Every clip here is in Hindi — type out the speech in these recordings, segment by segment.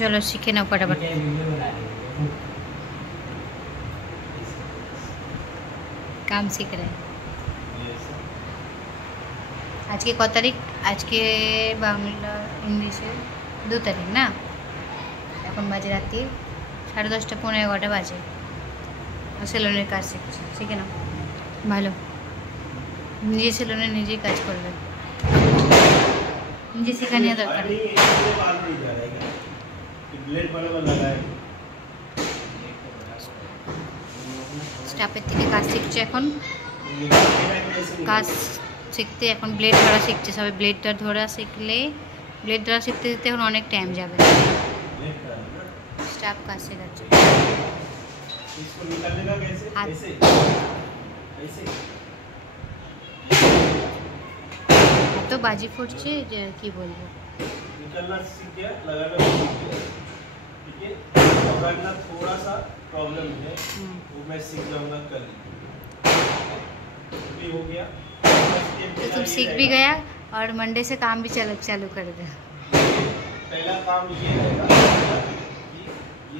चलो सीखे ना फटाफट। काम सीख रहे हैं। आज के कत तारीख? आज के बांगला इंग्लिशे 2 तारीख ना। এখন বাজে রাত্রি 10:30 পৌনে 11টা বাজে। সেলুনের কাজ শিখছি, শিখে নাও ভালো। নিজে সেলুনে নিজেই কাজ করবে, নিজে শেখা নেওয়া দরকার। স্টাফের থেকে কাজ শিখছে এখন। কাজ শিখতে এখন ব্লেড ধরা শিখছে সবাই। ব্লেডটা ধরা শিখলে, ব্লেড ধরা শিখতে শিখতে এখন অনেক টাইম যাবে। स्टाफ का শেখাচ্ছে। इसको निकालने का कैसे? ऐसे ऐसे तो बाजी फुटছে যে কি বলবো। निकालना सीख गया, लगाना सीख गया, ठीक है। पकड़ना थोड़ा सा प्रॉब्लम है, वो मैं सीख जाऊंगा कल। भी हो गया तो तुम सीख भी गया और मंडे से काम भी चालू कर दे। पहला काम ये रहेगा,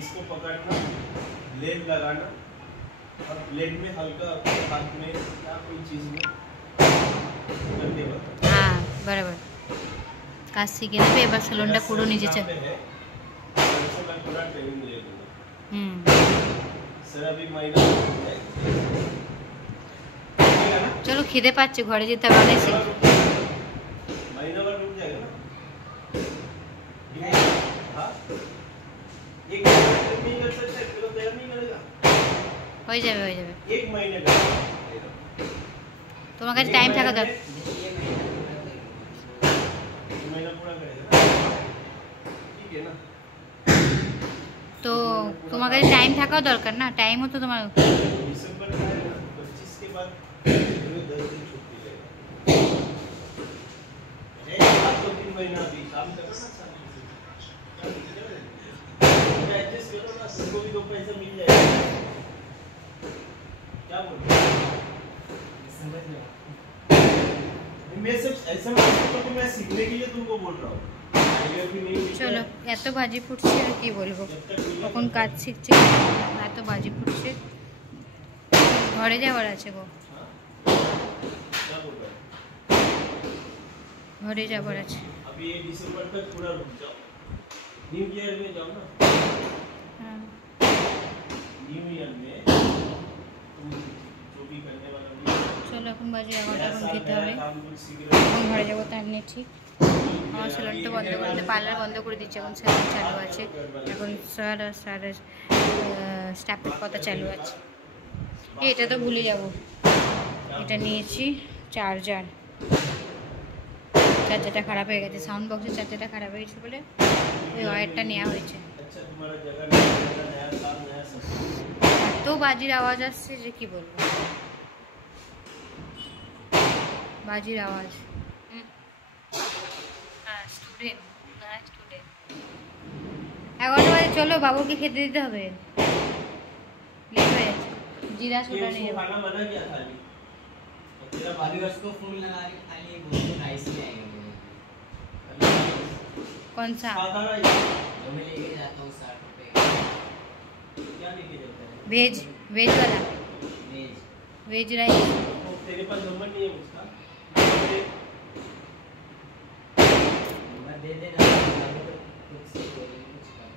इसको पकड़ना, ब्लेड लगाना और ब्लेड में हल्का हाथ में या कोई चीज में करके बता। हाँ बराबर काज सीखे নেবে। এবার সেলুনটা পুরো নিজে চালাবে। मैं पूरा ट्रेनिंग ले लूंगा। सर अभी महीना चलो খিদে পাচ্ছে, ঘরে যেতে হবে। অনেক শিখ महीना भर रुक जाएगा ना। हाँ एक नहीं कर सकते, तो तैयार नहीं करेगा। হয়ে যাবে, হয়ে যাবে। एक महीने का তোমার কাছে টাইম থাকা দরকার। महीना पूरा करेगा, ठीक है ना। तो তোমার কাছে টাইম থাকাও দরকার না। টাইমও তো তোমার दिसंबर का है ना, 25 के बाद 10 दिन छुट्टी लेगा। अरे 2-3 महीना भी काम करो ना, एडजस्ट करो ना, तुमको भी 2 पैसा मिल जाएगा। क्या बोल रहे हो? समझ में मैं सिर्फ ऐसा तो मैं सीखने के लिए तुमको बोल रहा हूँ। চলো এত বাজি ফুটছে আর কি বলবো। কখন কাজ শিখছে, এত বাজি ফুটছে। ঘরে যাওয়ার আছে গো, ঘরে যাওয়ার আছে। अभी ये दिसंबर तक पूरा रुक जाओ, न्यू ईयर में जाओ ना। हाँ न्यू ईयर में तुम जो भी करने वाला हो। চলো এখন বাজে 11টা, এখন খেতে হবে। এখন ঘরে যাবো তার ঠিক। আমার সেলুনটা বন্ধ করতে, পার্লার বন্ধ করে দিচ্ছে। এখন সেলুন চালু আছে। এখন স্যার স্টাফের কথা চালু আছে। এটা তো ভুলে যাব, এটা নিয়েছি চার্জার। চার্জারটা খারাপ হয়ে গেছে, সাউন্ড বক্সের চার্জারটা খারাপ হয়ে গেছে বলে ওই ওয়্যারটা নেওয়া হয়েছে। এত বাজির আওয়াজ আসছে যে কি বলবো, বাজির আওয়াজ। হ্যাঁ স্টুডেন্ট, হ্যাঁ স্টুডেন্ট। 11টা বাজে, চলো বাবুকে খেতে দিতে হবে, লেট হয়ে যাচ্ছে। जीरा सोडा नहीं है। खाना बना क्या थाली? तेरा भाभी उसको फूल लगा के खाली बहुत नाइस ले आएंगे वो। कौन सा? सादा राइस जो मैं लेके जाता हूँ 60 रुपए का। क्या लेके जाता है? वेज, वेज वाला, वेज, वेज राइस। तेरे पास नंबर नहीं है उसका? नंबर दे देना, कुछ से बोले कुछ कर।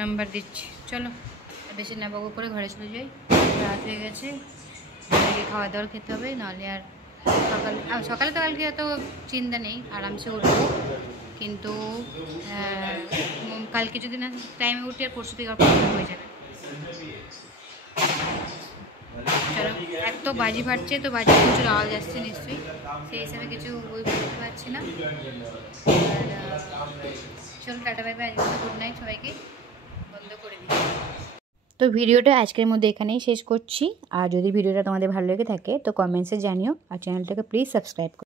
নাম্বার দিচ্ছি। চলো বেশি না বাবু করে ঘরে চলে যাই, রাত হয়ে গেছে। খাওয়া দাওয়া খেতে হবে, নাহলে আর সকালে তো কালকে এত চিন্তা নেই, আরামসে উঠবো। কিন্তু কালকে যদি না টাইমে উঠি আর পরশু থেকে প্রবলেম হয়ে যাবে। চলো এত বাজি ফাটছে, তো বাজি প্রচুর আওয়াজ আসছে নিশ্চয়ই, সেই হিসাবে কিছু বই বলতে পারছি না। চলো tata bye bye, good night সবাইকে, বন্ধ করে দিই। তো ভিডিওটা আজকের মধ্যে এখানেই শেষ করছি। আর যদি ভিডিওটা তোমাদের ভালো লেগে থাকে তো কমেন্টসে জানিও, আর চ্যানেলটাকে প্লিজ সাবস্ক্রাইব করো।